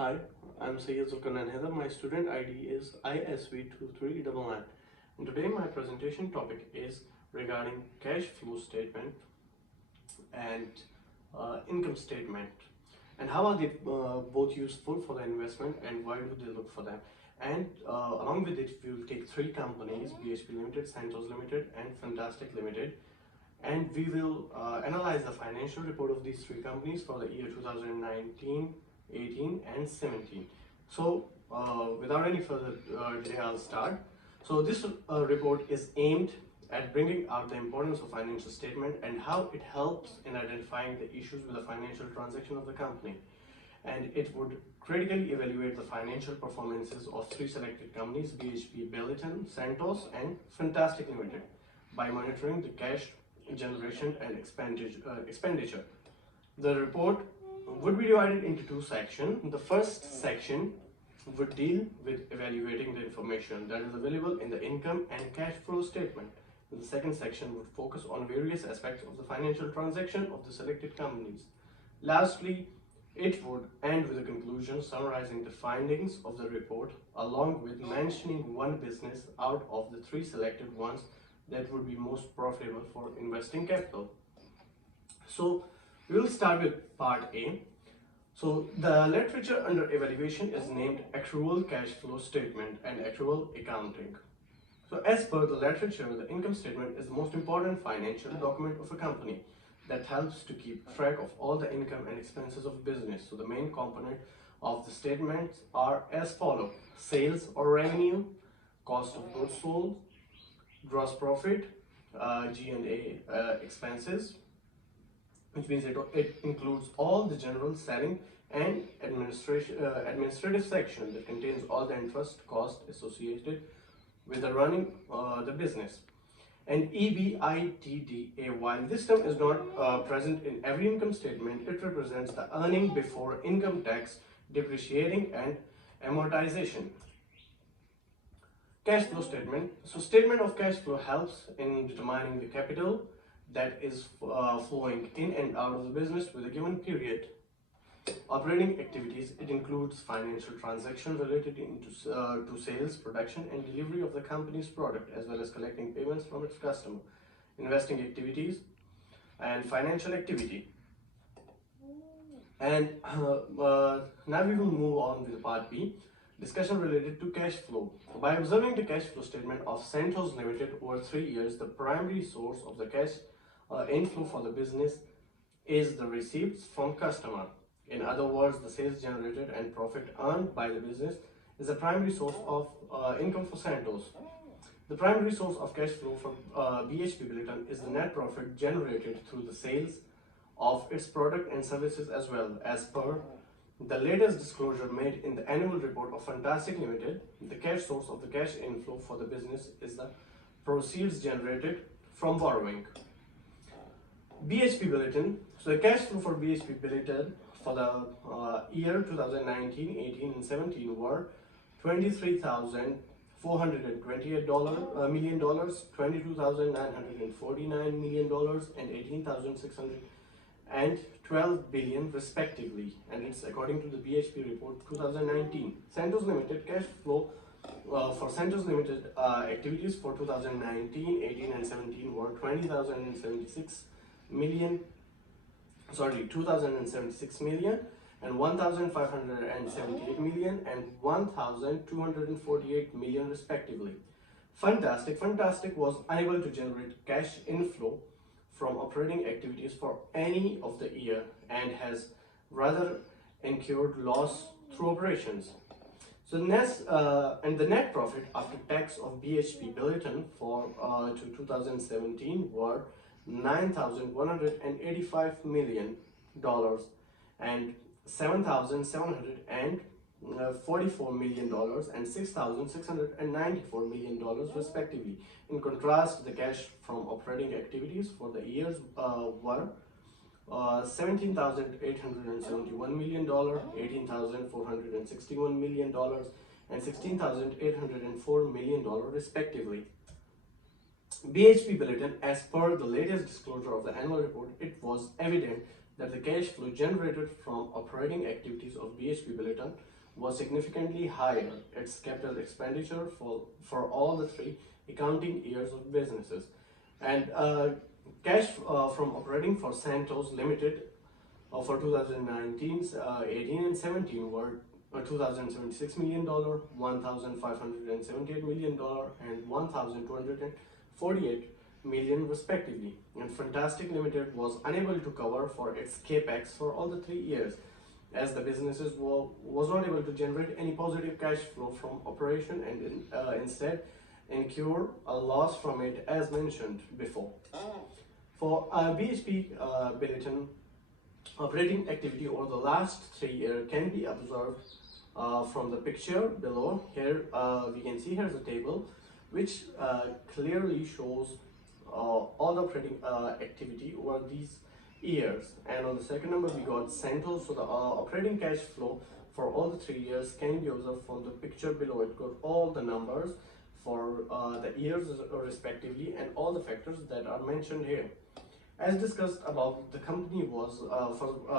Hi, I'm Sayyid Zulkarnain Haidar. My student ID is ISV2399. And today my presentation topic is regarding cash flow statement and income statement. And how are they both useful for the investment and why do they look for them? And along with it, we will take three companies, BHP Limited, Santos Limited and Fantastic Limited. And we will analyze the financial report of these three companies for the year 2019, 18 and 17. So without any further delay, I'll start. So this report is aimed at bringing out the importance of financial statement and how it helps in identifying the issues with the financial transaction of the company. And it would critically evaluate the financial performances of three selected companies, BHP Billiton, Santos and Fantastic Limited, by monitoring the cash generation and expenditure. The report would be divided into two sections. The first section would deal with evaluating the information that is available in the income and cash flow statement. The second section would focus on various aspects of the financial transaction of the selected companies. Lastly, it would end with a conclusion summarizing the findings of the report along with mentioning one business out of the three selected ones that would be most profitable for investing capital. So we will start with part A. So the literature under evaluation is named accrual cash flow statement and accrual accounting. So as per the literature, the income statement is the most important financial document of a company that helps to keep track of all the income and expenses of business. So the main component of the statements are as follows: sales or revenue, cost of goods sold, gross profit, G&A expenses, which means it includes all the general selling and administrative section that contains all the interest cost associated with the running the business. And EBITDA, while this term is not present in every income statement, it represents the earning before income tax, depreciating and amortization. Cash flow statement. So statement of cash flow helps in determining the capital that is flowing in and out of the business with a given period. Operating activities, it includes financial transactions related to sales, production and delivery of the company's product, as well as collecting payments from its customer. Investing activities and financial activity. And now we will move on with part B, discussion related to cash flow. By observing the cash flow statement of Santos Limited over 3 years, the primary source of the cash inflow for the business is the receipts from customer. In other words, the sales generated and profit earned by the business is the primary source of income for Santos. The primary source of cash flow for BHP Billiton is the net profit generated through the sales of its product and services, as well as per the latest disclosure made in the annual report of Fantastic Limited. The cash source of the cash inflow for the business is the proceeds generated from borrowing. BHP Billiton. So the cash flow for BHP Billiton for the year 2019, 18 and 17 were $23,428 million, $22,949 million and $18,612 billion respectively, and it's according to the BHP report 2019. Santos Limited cash flow for Santos Limited activities for 2019, 18 and 17 were $20,076 million, 2,076 million and 1,578 million and 1,248 million respectively. Fantastic was unable to generate cash inflow from operating activities for any of the year and has rather incurred loss through operations. So the net profit after tax of BHP Billiton for 2017 were $9,185 million and $7,744 million and $6,694 million respectively. In contrast, the cash from operating activities for the years were $17,871 million, $18,461 million and $16,804 million respectively. BHP Billiton, as per the latest disclosure of the annual report, it was evident that the cash flow generated from operating activities of BHP Billiton was significantly higher its capital expenditure for all the three accounting years of businesses. And cash from operating for Santos Limited for 2019, 18 and 17 were $2,076 million, $1,578 million, and $1,248 million respectively. And Fantastic Limited was unable to cover for its capex for all the 3 years, as the businesses was not able to generate any positive cash flow from operation and instead incur a loss from it, as mentioned before. For BHP Billiton, operating activity over the last 3 years can be observed from the picture below. Here we can see here's a table which clearly shows all the operating activity over these years. And on the second number we got Santos. So the operating cash flow for all the 3 years can be observed from the picture below. It got all the numbers for the years respectively and all the factors that are mentioned here. As discussed above, the company was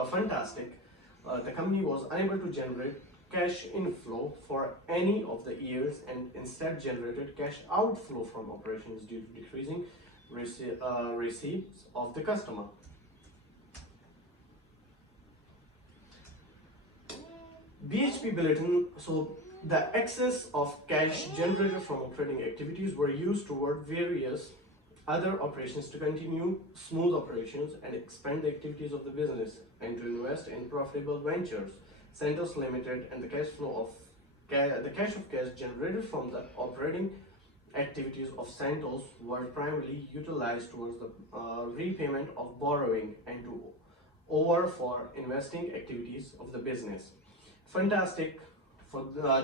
Fantastic. The company was unable to generate cash inflow for any of the years and instead generated cash outflow from operations due to decreasing receipts of the customer. BHP Billiton, so the excess of cash generated from operating activities were used toward various other operations to continue smooth operations and expand the activities of the business and to invest in profitable ventures. Santos Limited and the cash of cash generated from the operating activities of Santos were primarily utilized towards the repayment of borrowing and to for investing activities of the business. Fantastic,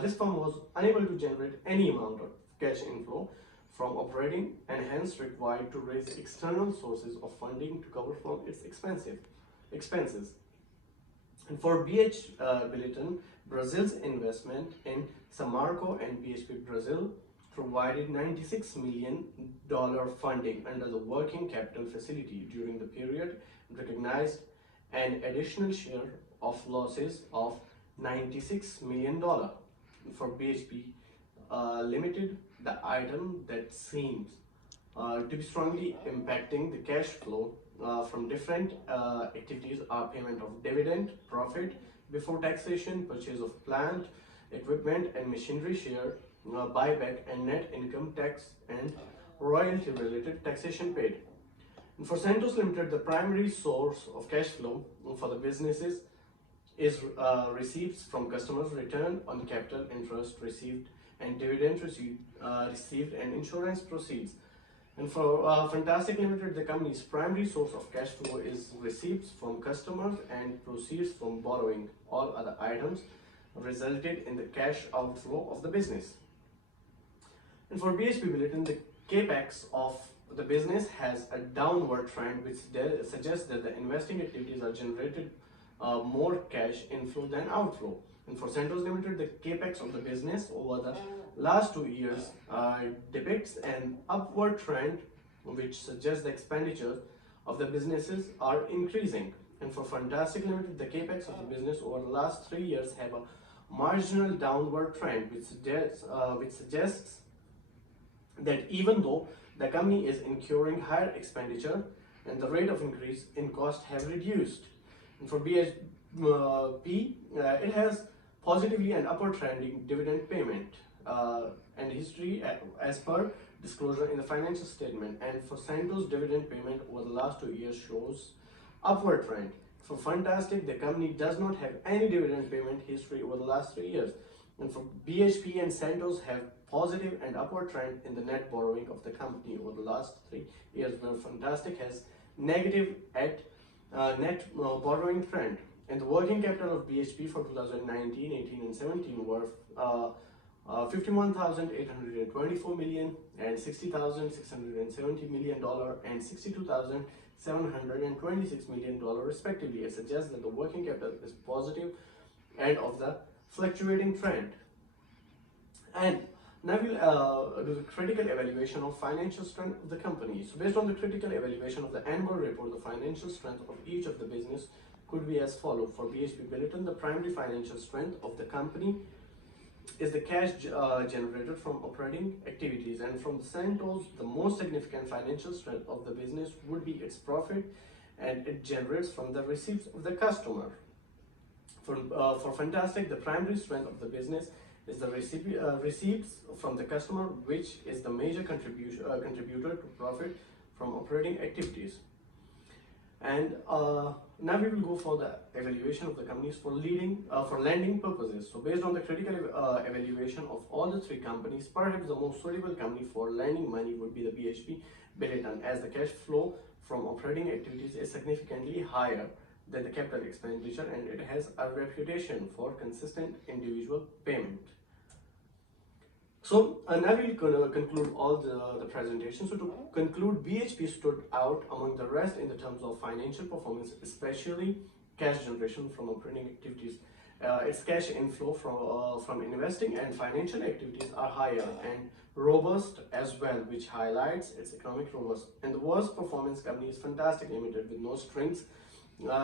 this firm was unable to generate any amount of cash inflow from operating and hence required to raise external sources of funding to cover from its expenses. And for Billiton, Brazil's investment in Samarco and BHP Brazil provided $96 million funding under the working capital facility during the period, recognized an additional share of losses of $96 million. For BHP Limited, the item that seems to be strongly impacting the cash flow from different activities are payment of dividend, profit before taxation, purchase of plant, equipment and machinery share, buyback and net income tax and royalty related taxation paid. And for Santos Limited, the primary source of cash flow for the businesses is receipts from customers, return on capital interest received and dividend received and insurance proceeds. And for Fantastic Limited, the company's primary source of cash flow is receipts from customers and proceeds from borrowing. All other items resulted in the cash outflow of the business. And for BHP Billiton, the capex of the business has a downward trend, which suggests that the investing activities are generated more cash inflow than outflow. And for Santos Limited, the capex of the business over the last 2 years depicts an upward trend, which suggests the expenditures of the businesses are increasing. And for Fantastic Limited, the capex of the business over the last 3 years have a marginal downward trend, which suggests that even though the company is incurring higher expenditure and the rate of increase in cost have reduced. And for BHP, it has positively and upward trending dividend payment and history as per disclosure in the financial statement. And for Santos, dividend payment over the last 2 years shows upward trend. For Fantastic, the company does not have any dividend payment history over the last 3 years. And for BHP and Santos have positive and upward trend in the net borrowing of the company over the last 3 years, where Fantastic has negative at net borrowing trend. And the working capital of BHP for 2019, 18 and 17 were 51,824 million and $60,670 million and $62,726 million respectively. It suggests that the working capital is positive and of the fluctuating trend. And now we'll do the critical evaluation of financial strength of the company. So based on the critical evaluation of the annual report, the financial strength of each of the business could be as follow. For BHP Billiton, the primary financial strength of the company is the cash generated from operating activities, and from Santos, the most significant financial strength of the business would be its profit, and it generates from the receipts of the customer. For Fantastic, the primary strength of the business is the receipts from the customer, which is the major contributor to profit from operating activities. And now we will go for the evaluation of the companies for lending purposes. So based on the critical evaluation of all the three companies, perhaps the most suitable company for lending money would be the BHP Billiton, as the cash flow from operating activities is significantly higher than the capital expenditure, and it has a reputation for consistent individual payment. So now we'll conclude all the presentation. So to conclude, BHP stood out among the rest in the terms of financial performance, especially cash generation from operating activities. Its cash inflow from investing and financial activities are higher and robust as well, which highlights its economic robustness. And the worst performance company is Fantastic Limited, with no strings,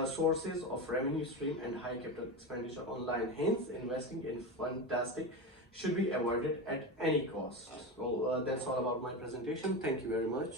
sources of revenue stream, and high capital expenditure online. Hence, investing in Fantastic should be avoided at any cost. So that's all about my presentation. Thank you very much.